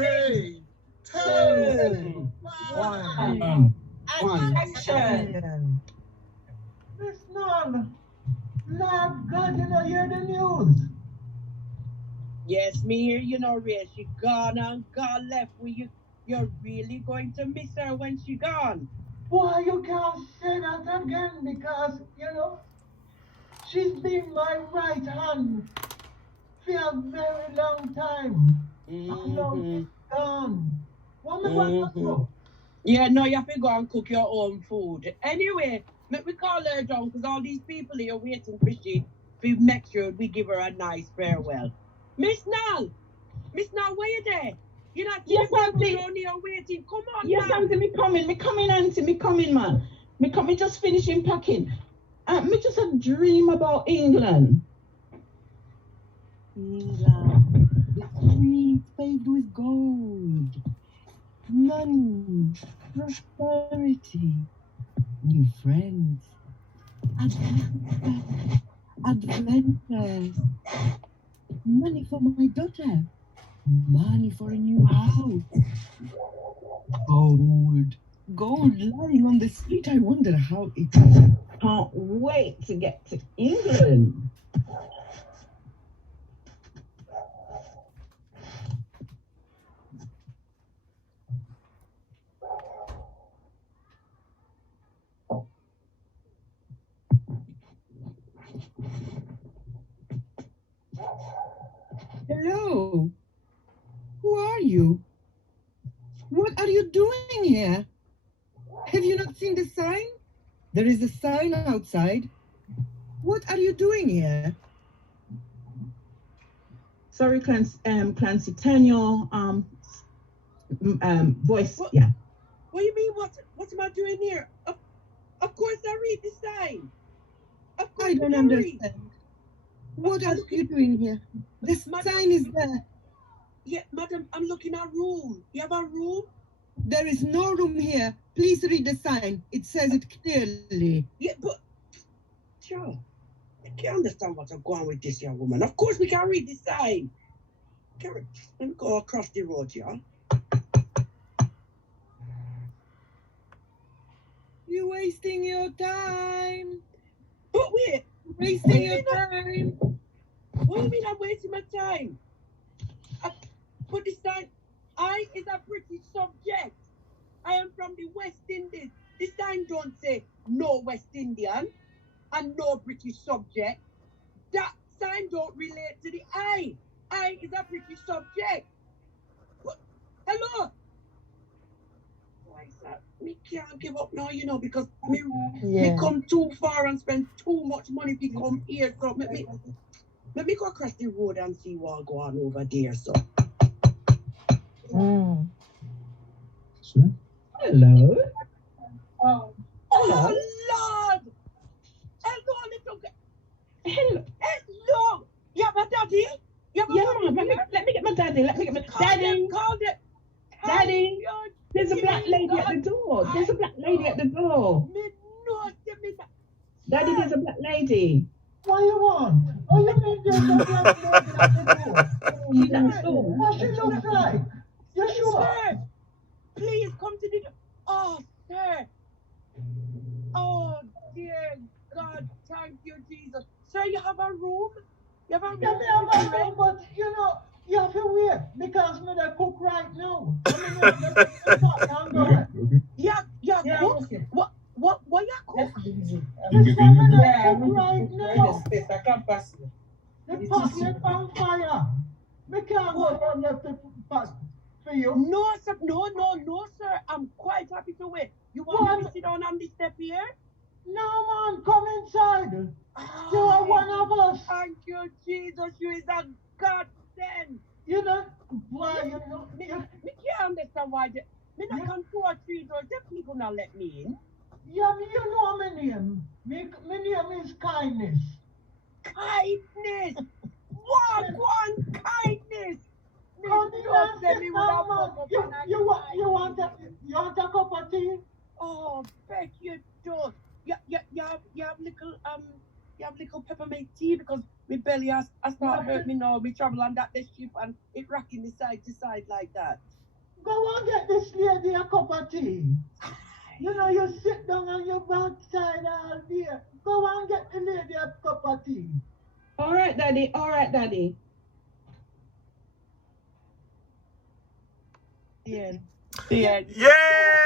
3, 2, 1. Action. Miss None, Lord God, you know, hear the news. Yes, me here, you know, Ray. She gone and gone left with you. You're really going to miss her when she gone. Boy, you can't say that again because, you know, she's been my right hand for a very long time. And now she's gone. What am I going to do? Yeah, no, you have to go and cook your own food. Anyway, make we call her down because all these people here waiting for she. We make sure we give her a nice farewell. Miss Nall, where you there? You're not Yes, Auntie. down here waiting. Come on, Yes, now. Auntie, me coming, Auntie, me coming, man. Me just finishing packing. Me just a dream about England. England, the streets paved with gold, money, prosperity, new friends, adventures, money for my daughter, money for a new house, gold lying on the street. I wonder how it is. Can't wait to get to England. Hello. Who are you? What are you doing here? Have you not seen the sign? There is a sign outside. What are you doing here? Sorry, Clancy, turn your voice. What? Yeah. What do you mean? What am I doing here? Of course I read the sign. Of course I don't understand. What are you doing here? The sign is there. Yeah, madam, I'm looking at room. You have a room? There is no room here. Please read the sign. It says it clearly. Yeah, but sure. I can't understand what's going on with this young woman. Of course we can read the sign. Let me go across the road, y'all. You're wasting your time. But wait. Wasting your time. What do you mean I'm wasting my time? But this time, I is a British subject. I am from the West Indies. This sign don't say no West Indian and no British subject. That sign don't relate to the I. I is a British subject. But, hello? Why is that? Me can't give up now, you know, because me come too far and spend too much money to come here. So let me go across the road and see what's going on over there. So. Sir? Hello. Oh, Lord! Hello, little girl. Hello. You have a daddy? You have a daddy? Let me get my daddy. Daddy. Call it. Daddy. There's a black lady at the door. Me know, Daddy, there's a black lady. What you want? Oh, you mean there's a black lady at the door? She's at the door. What she looks like? You sure? Sir, please come to the door. Oh, sir. Oh, dear God. Thank you, Jesus. Sir, you have a room? You have a room? Yeah, me have a room, but you know, you have to wait because me the cook right now. Yeah, cook? Okay. What you cook? The salmon I cook right now. The pot left on fire. Me can't go down left the pot for you. No, sir. No, sir. I'm quite happy to wait. You want me to sit down on the step here? No, man, come inside. You are one of us. Thank you, Jesus. You is a godsend. You know, why you know? Me can't understand why me not come 2 or 3 doors. Definitely gonna let me in. Yeah, you know my name. My name is Kindness. Kindness. What one kindness? Come in and sit down, man. You want a cup of tea? Oh, beg you don't. You have little peppermint tea because my belly belly I start hurt me now. Me travel on that ship and it rocking me side to side like that. Go and get this lady a cup of tea. You know, you sit down on your backside all day. Go and get the lady a cup of tea. All right, Daddy. All right, Daddy. Yeah. Yeah. Yeah.